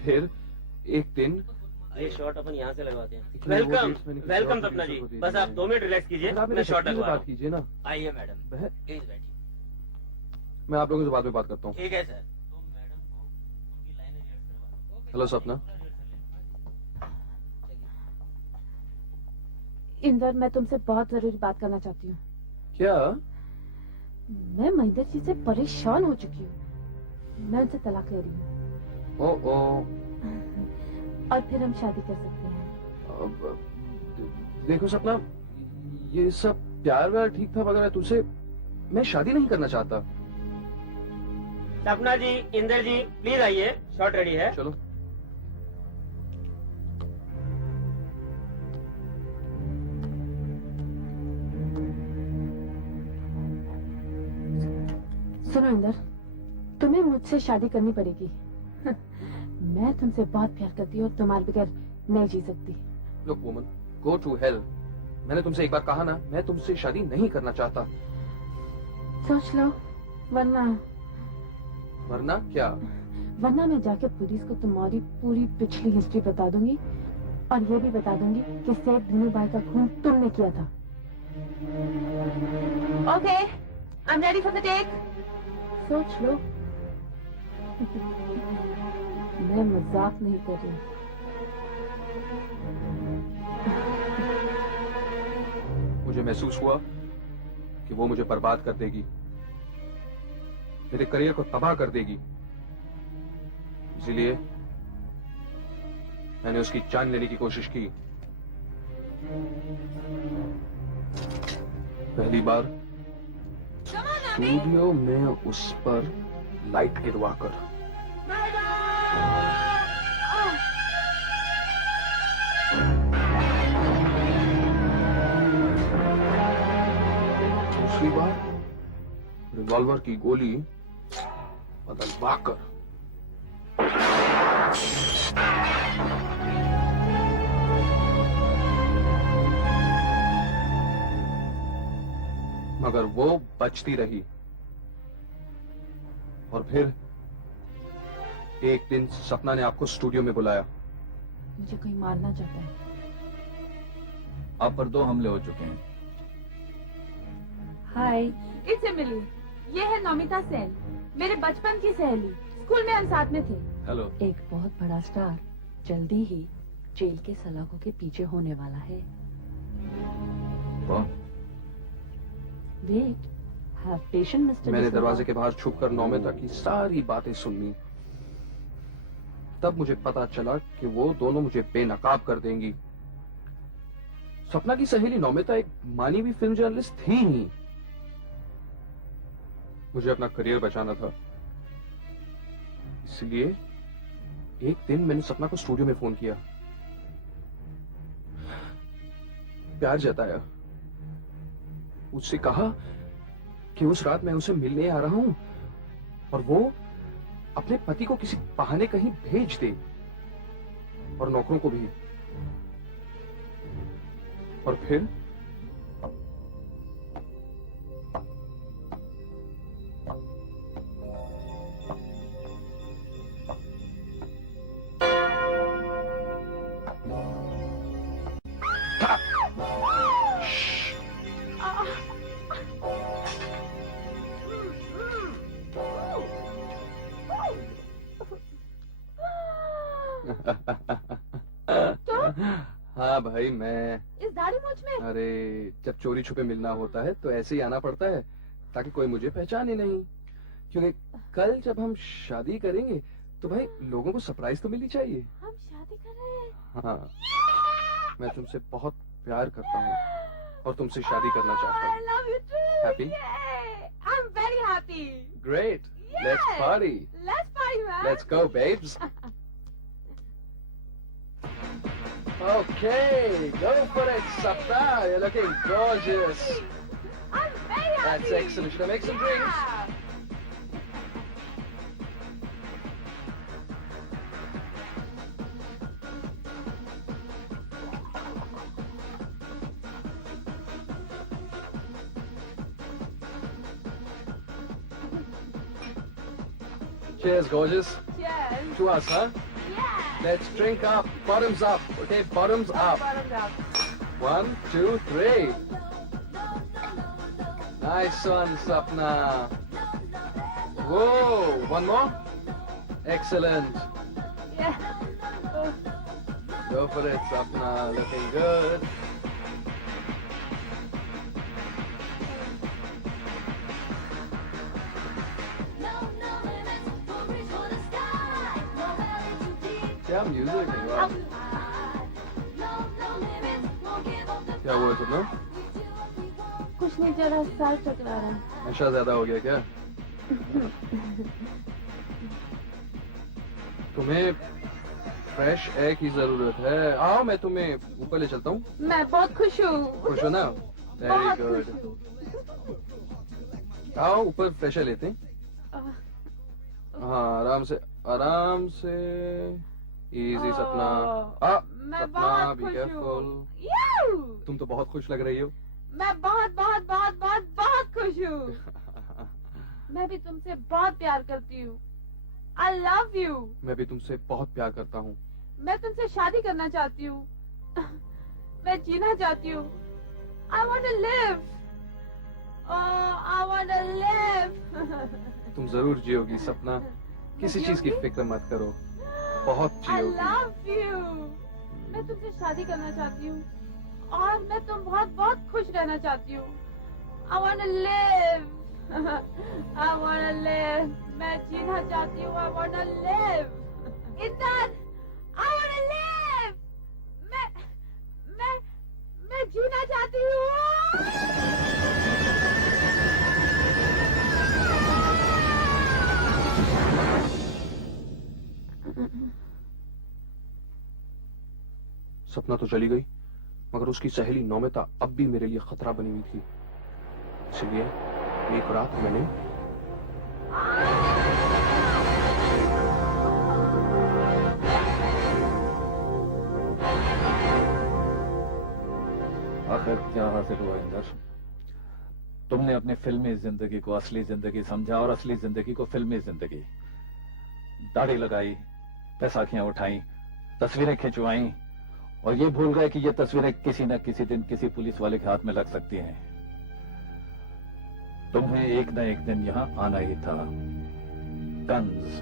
फिर एक दिन ये शॉट अपन यहाँ से लगवाते हैं। इतने वो वेलकम dates मैंने किसी वेलकम और सपना जी, producer को दे बस दिए आप 2 मिनट रिलैक्स कीजिए, आप मैं मेरे शॉट से लगवा रहा बात हूँ। कीजिए ना। आइए मैडम, प्लीज बैठिए। मैं आप लोगों से बाद में बात करता हूँ। ठीक है सर। तुम मैडम को उनकी लाइनें रिहर्स करवा दो। हेलो सपना। इंदर, मैं तुमसे बहुत जरूरी बात करना चाहती हूँ। क्या? मैं महेंद्र जी से परेशान हो चुकी हूँ। मैं उनसे तलाक ले रही हूँ। ओ और फिर हम शादी कर सकते हैं। देखो सपना, ये सब प्यार व्यार ठीक था, मगर मैं शादी नहीं करना चाहता। सपना जी, इंदर जी, प्लीज आइए, शॉट रेडी है। चलो। सुनो इंदर, तुम्हें मुझसे शादी करनी पड़ेगी। मैं तुमसे बहुत प्यार करती हूँ, तुम्हारे बगैर नहीं जी सकती। Look woman, go to hell. मैंने तुमसे एक बार कहा ना, मैं तुमसे शादी नहीं करना चाहता। सोच लो, वरना क्या? वरना मैं जाके पुलिस को तुम्हारी पूरी पिछली हिस्ट्री बता दूंगी और ये भी बता दूंगी कि सेठ धीनू भाई का खून तुमने किया था। Okay, I am ready for the take. सोच लो। मैं मजाक नहीं कर रही। मुझे महसूस हुआ कि वो मुझे बर्बाद कर देगी, मेरे करियर को तबाह कर देगी। इसीलिए मैंने उसकी जान लेने की कोशिश की। पहली बार स्टूडियो में उस पर लाइट गिरवाकर। दूसरी बार रिवॉल्वर की गोली बदलवाकर। मगर वो बचती रही। और फिर एक दिन सपना ने आपको स्टूडियो में बुलाया। मुझे कोई मारना चाहता है। आप पर 2 हमले हो चुके हैं। हाय, इट्स एमिली। ये है नमिता सेन, मेरे बचपन की सहेली। स्कूल में हम साथ में थे। हेलो। एक बहुत बड़ा स्टार जल्दी ही जेल के सलाखों के पीछे होने वाला है। Wait, have patience mister. मैंने दरवाजे के बाहर छुपकर नौमिता की सारी बातें सुन ली। तब मुझे पता चला कि वो दोनों मुझे बेनकाब कर देंगी। सपना की सहेली नौमिता एक मानी हुई फिल्म जर्नलिस्ट थी ही। मुझे अपना करियर बचाना था, इसलिए एक दिन मैंने सपना को स्टूडियो में फोन किया, प्यार जताया, उससे कहा कि उस रात मैं उसे मिलने आ रहा हूं और वो अपने पति को किसी बहाने कहीं भेज दे और नौकरों को भी। और फिर तो हाँ भाई, मैं इस दाढ़ी मूंछ में? अरे जब चोरी छुपे मिलना होता है तो ऐसे ही आना पड़ता है ताकि कोई मुझे पहचाने नहीं, क्योंकि कल जब हम शादी करेंगे तो भाई लोगों को सरप्राइज तो मिलनी चाहिए। हम शादी कर रहे हैं? हाँ, मैं तुमसे बहुत प्यार करता हूँ और तुमसे शादी करना चाहता I हूँ। love you too. Happy? Yay! I'm very happy. Great. Yes. Let's party. Let's party, man. Let's go, babes. Okay, go for it, Sapna. You're looking gorgeous. I'm very happy. That's excellent. Should I make some drinks? Yeah. Cheers, gorgeous. Cheers. To us, huh? Yeah. Let's drink up. Bottoms up. Okay, bottoms up. Bottoms up. 1, 2, 3. Nice one, Sapna. Whoa, one more. Excellent. Yeah. Oh. Go for it, Sapna. Looking good. क्या music है, वाह। क्या हुआ सपना? कुछ नहीं, जरा साल टकरा रहा है। नशा ज्यादा हो गया क्या? तुम्हें फ्रेश एयर की जरूरत है। आओ, मैं तुम्हें ऊपर ले चलता हूँ। मैं बहुत खुश हूँ। खुश हो ना? वेरी बहुत गुड। खुश हूँ। आओ ऊपर फ्रेश एयर लेते हैं। हाँ, आराम से, आराम से। इजी सपना। मैं सपना, बहुत बी खुश केयरफुल। हूँ। तुम तो बहुत खुश लग रही हो। मैं बहुत बहुत बहुत बहुत बहुत खुश हूँ। मैं भी तुमसे बहुत प्यार करती हूँ। I love you. मैं भी तुमसे बहुत प्यार करता हूँ। मैं तुमसे शादी करना चाहती हूँ। मैं जीना चाहती हूँ। I want to live. Oh, I want to live. तुम जरूर जियोगी सपना, किसी चीज की फिक्र मत करो, बहुत I जियोगी। love you. मैं तुमसे शादी करना चाहती हूँ और मैं तुम बहुत बहुत खुश रहना चाहती हूँ। I want to live. I want to live. मैं जीना चाहती हूँ। I want to live. Inder, I want to live. मैं जीना चाहती हूँ। सपना तो चली गई, मगर उसकी सहेली नौमिता अब भी मेरे लिए खतरा बनी हुई थी। इसलिए एक रात मैंने आखिर क्या हासिल हुआ इंदर? तुमने अपनी फिल्मी जिंदगी को असली जिंदगी समझा और असली जिंदगी को फिल्मी जिंदगी। दाढ़ी लगाई, बैसाखियां उठाई, तस्वीरें खिंचवाई और ये भूल गए कि ये तस्वीरें किसी न किसी दिन किसी पुलिस वाले के हाथ में लग सकती हैं। तुम्हें एक न एक दिन यहां आना ही था। Guns,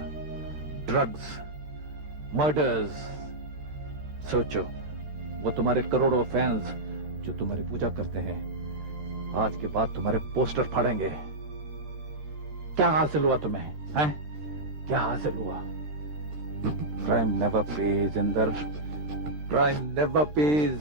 drugs, murders. सोचो, वो तुम्हारे करोड़ों फैंस जो तुम्हारी पूजा करते हैं आज के बाद तुम्हारे पोस्टर फाड़ेंगे। क्या हासिल हुआ तुम्हें? हैं? क्या हासिल हुआ? Crime never page Inder, crime never page.